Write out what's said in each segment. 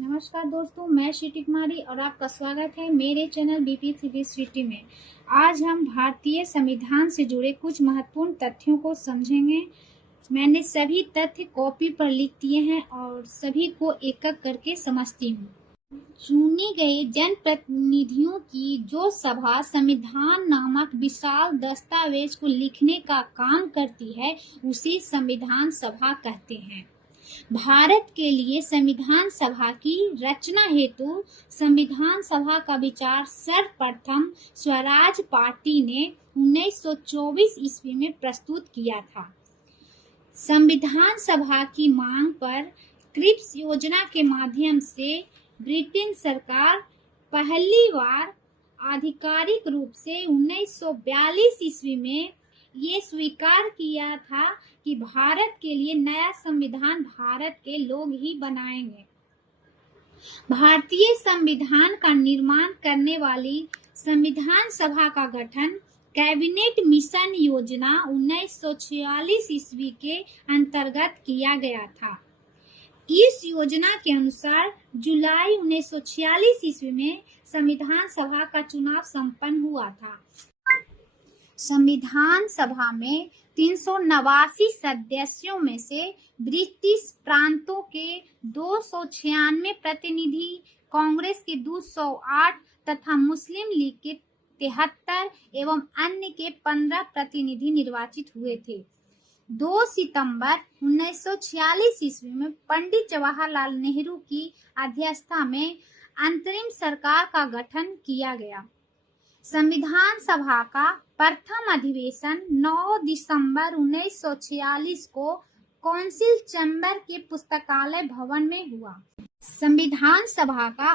नमस्कार दोस्तों, मैं श्रुति कुमारी और आपका स्वागत है मेरे चैनल बीपी सिटी में। आज हम भारतीय संविधान से जुड़े कुछ महत्वपूर्ण तथ्यों को समझेंगे। मैंने सभी तथ्य कॉपी पर लिख दिए हैं और सभी को एक एक करके समझती हूँ। चुने गए जनप्रतिनिधियों की जो सभा संविधान नामक विशाल दस्तावेज को लिखने का काम करती है, उसे संविधान सभा कहते हैं। भारत के लिए संविधान सभा की रचना हेतु संविधान सभा का विचार सर्वप्रथम स्वराज पार्टी ने 1924 ईस्वी में प्रस्तुत किया था। संविधान सभा की मांग पर क्रिप्स योजना के माध्यम से ब्रिटेन सरकार पहली बार आधिकारिक रूप से 1942 ईस्वी में ये स्वीकार किया था कि भारत के लिए नया संविधान भारत के लोग ही बनाएंगे। भारतीय संविधान का निर्माण करने वाली संविधान सभा का गठन कैबिनेट मिशन योजना 1946 ईस्वी के अंतर्गत किया गया था। इस योजना के अनुसार जुलाई 1946 ईस्वी में संविधान सभा का चुनाव संपन्न हुआ था। संविधान सभा में 389 सदस्यों में से ब्रिटिश प्रांतों के 296 प्रतिनिधि, कांग्रेस के 208 तथा मुस्लिम लीग के 73 एवं अन्य के 15 प्रतिनिधि निर्वाचित हुए थे। 2 सितंबर 1946 ईस्वी में पंडित जवाहरलाल नेहरू की अध्यक्षता में अंतरिम सरकार का गठन किया गया। संविधान सभा का प्रथम अधिवेशन 9 दिसंबर 1946 को काउंसिल चैम्बर के पुस्तकालय भवन में हुआ। संविधान सभा का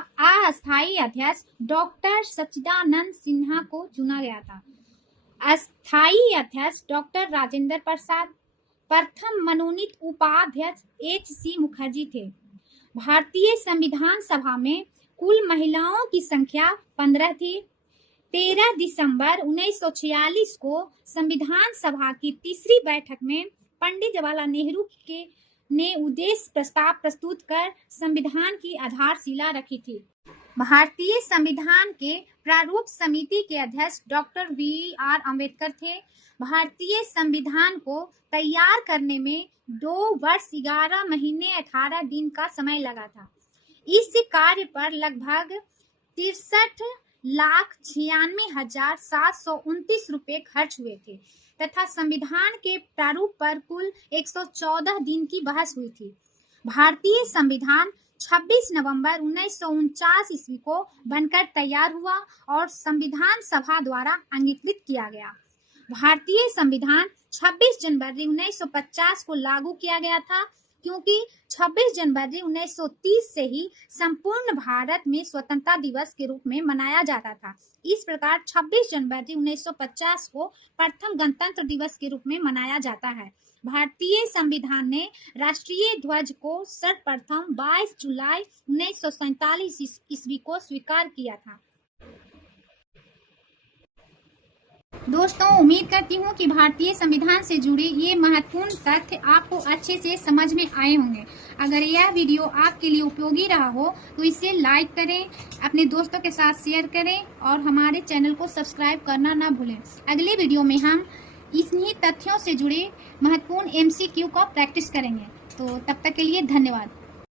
अस्थायी अध्यक्ष डॉक्टर सच्चिदानंद सिन्हा को चुना गया था। अस्थायी अध्यक्ष डॉक्टर राजेंद्र प्रसाद, प्रथम मनोनीत उपाध्यक्ष H.C. मुखर्जी थे। भारतीय संविधान सभा में कुल महिलाओं की संख्या 15 थी। 13 दिसंबर 1946 को संविधान सभा की तीसरी बैठक में पंडित जवाहरलाल नेहरू ने उद्देश्य प्रस्ताव प्रस्तुत कर संविधान की आधारशिला रखी थी। भारतीय संविधान के प्रारूप समिति के अध्यक्ष डॉक्टर B.R. अम्बेडकर थे। भारतीय संविधान को तैयार करने में 2 वर्ष 11 महीने 18 दिन का समय लगा था। इस कार्य पर लगभग 63,96,729 रुपए खर्च हुए थे तथा संविधान के प्रारूप पर कुल 114 दिन की बहस हुई थी। भारतीय संविधान 26 नवंबर 1949 ईस्वी को बनकर तैयार हुआ और संविधान सभा द्वारा अंगीकृत किया गया। भारतीय संविधान 26 जनवरी 1950 को लागू किया गया था, क्योंकि 26 जनवरी 1930 से ही संपूर्ण भारत में स्वतंत्रता दिवस के रूप में मनाया जाता था। इस प्रकार 26 जनवरी 1950 को प्रथम गणतंत्र दिवस के रूप में मनाया जाता है। भारतीय संविधान ने राष्ट्रीय ध्वज को सर्वप्रथम 22 जुलाई 1947 ईस्वी को स्वीकार किया था। दोस्तों, उम्मीद करती हूँ कि भारतीय संविधान से जुड़े ये महत्वपूर्ण तथ्य आपको अच्छे से समझ में आए होंगे। अगर यह वीडियो आपके लिए उपयोगी रहा हो तो इसे लाइक करें, अपने दोस्तों के साथ शेयर करें और हमारे चैनल को सब्सक्राइब करना ना भूलें। अगले वीडियो में हम इन्हीं तथ्यों से जुड़े महत्वपूर्ण MCQ का प्रैक्टिस करेंगे। तो तब तक के लिए धन्यवाद।